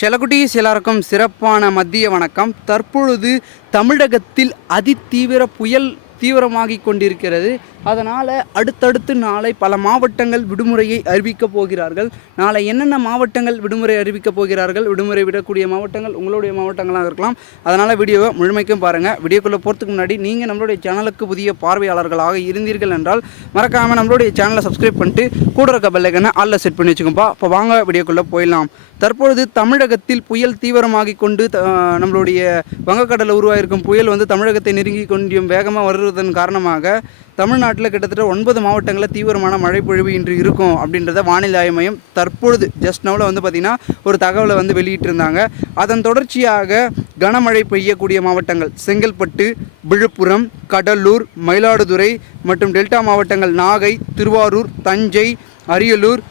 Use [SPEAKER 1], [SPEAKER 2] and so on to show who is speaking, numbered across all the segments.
[SPEAKER 1] செலகுட்டீஸ் எல்லாருக்கும் சிறப்பான மத்திய வணக்கம். தற்பொழுது தமிழகத்தில் அதிதீவிர புயல் தீவிரமாகிக் கொண்டிருக்கிறது. அதனால் அடுத்தடுத்து நாளை பல மாவட்டங்கள் விடுமுறையை அறிவிக்கப் போகிறார்கள். நாளை என்னென்ன மாவட்டங்கள் விடுமுறை அறிவிக்கப் போகிறார்கள்? விடுமுறை விடக்கூடிய மாவட்டங்கள் உங்களுடைய மாவட்டங்களாக இருக்கலாம். அதனால் வீடியோவை முழுமைக்கும் பாருங்கள் வீடியோக்குள்ளே போகிறதுக்கு முன்னாடி நீங்கள் நம்மளுடைய சேனலுக்கு புதிய பார்வையாளர்களாக இருந்தீர்கள் என்றால் மறக்காமல் நம்மளுடைய சேனலை சப்ஸ்கிரைப் பண்ணிட்டு கூட இருக்க பெல்லைக்கனை ஆளில் செட் பண்ணி வச்சுக்கோப்பா. இப்போ வாங்க வீடியோக்குள்ளே போயிடலாம். தற்பொழுது தமிழகத்தில் புயல் தீவிரமாகிக் கொண்டு த- நம்மளுடைய வங்கக்கடலில் உருவாகிருக்கும் புயல் வந்து தமிழகத்தை நெருங்கி கொஞ்சம் வேகமாக வருவதன் காரணமாக தமிழ்நாட்டில் கிட்டத்தட்ட ஒன்பது மாவட்டங்களில் தீவிரமான மழை பொழிவு இன்று இருக்கும் அப்படின்றத வானிலை ஆய்வு மையம் தற்பொழுது ஜஸ்ட் நவுல வந்து பார்த்திங்கன்னா ஒரு தகவலை வந்து வெளியிட்டிருந்தாங்க. அதன் தொடர்ச்சியாக கனமழை பெய்யக்கூடிய மாவட்டங்கள் செங்கல்பட்டு விழுப்புரம் கடலூர் மயிலாடுதுறை மற்றும் டெல்டா மாவட்டங்கள் நாகை திருவாரூர் தஞ்சை அரியலூர்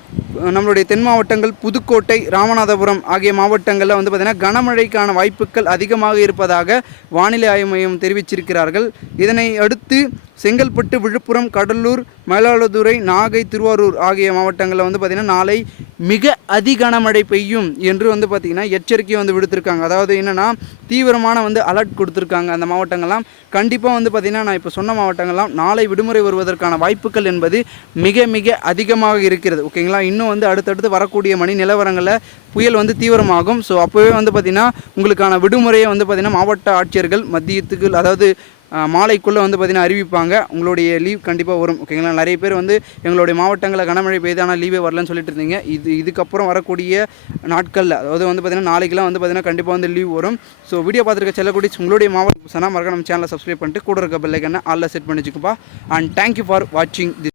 [SPEAKER 1] நம்மளுடைய தென் மாவட்டங்கள் புதுக்கோட்டை ராமநாதபுரம் ஆகிய மாவட்டங்களில் வந்து பார்த்திங்கன்னா கனமழைக்கான வாய்ப்புகள் அதிகமாக இருப்பதாக வானிலை ஆய்வு மையம் தெரிவிச்சிருக்கிறார்கள். இதனை அடுத்து செங்கல்பட்டு விழுப்புரம் கடலூர் மயிலாடுதுறை நாகை திருவாரூர் ஆகிய மாவட்டங்களில் வந்து பார்த்திங்கன்னா நாளை மிக அதிகனமழை பெய்யும் என்று வந்து பார்த்திங்கன்னா எச்சரிக்கை வந்து விடுத்திருக்காங்க. அதாவது என்னென்னா தீவிரமான வந்து அலர்ட் கொடுத்துருக்காங்க அந்த மாவட்டங்கள்லாம். கண்டிப்பாக வந்து பார்த்திங்கன்னா நான் இப்போ சொன்ன மாவட்டங்கள்லாம் நாளை விடுமுறை வருவதற்கான வாய்ப்புகள் என்பது மிக மிக அதிகமாக இருக்கிறது. ஓகேங்களா? இன்னும் வந்து அடுத்தடுத்து வரக்கூடிய மணி நிலவரங்களில் புயல் வந்து தீவிரமாகும். ஸோ அப்போவே வந்து பார்த்திங்கன்னா உங்களுக்கான விடுமுறையை வந்து பார்த்திங்கன்னா மாவட்ட ஆட்சியர்கள் மத்தியத்துக்கு அதாவது மாலைக்குள்ளே வந்து பார்த்திங்கன்னா அறிவிப்பாங்க. உங்களுடைய லீவ் கண்டிப்பாக வரும் ஓகேங்களா நிறைய பேர் வந்து எங்களுடைய மாவட்டங்களில் கனமழை பெய்து ஆனால் லீவே வரலன்னு சொல்லிட்டு இருந்தீங்க. இது இதுக்கப்புறம் வரக்கூடிய நாட்களில் அதாவது வந்து பார்த்திங்கன்னா நாளைக்கெல்லாம் வந்து பார்த்திங்கன்னா கண்டிப்பாக வந்து லீவ் வரும். ஸோ வீடியோ பார்த்துருக்க செல்லக்கூடிய உங்களுடைய மாவட்டம் சனா மறக்க நம்ம சேனலை சப்ஸ்கிரைப் பண்ணிட்டு கூட இருக்க பெல்லைக்கனை ஆளில் செட் பண்ணி வச்சுக்கப்பா. அண்ட் தேங்க்யூ ஃபார் வாட்சிங் தி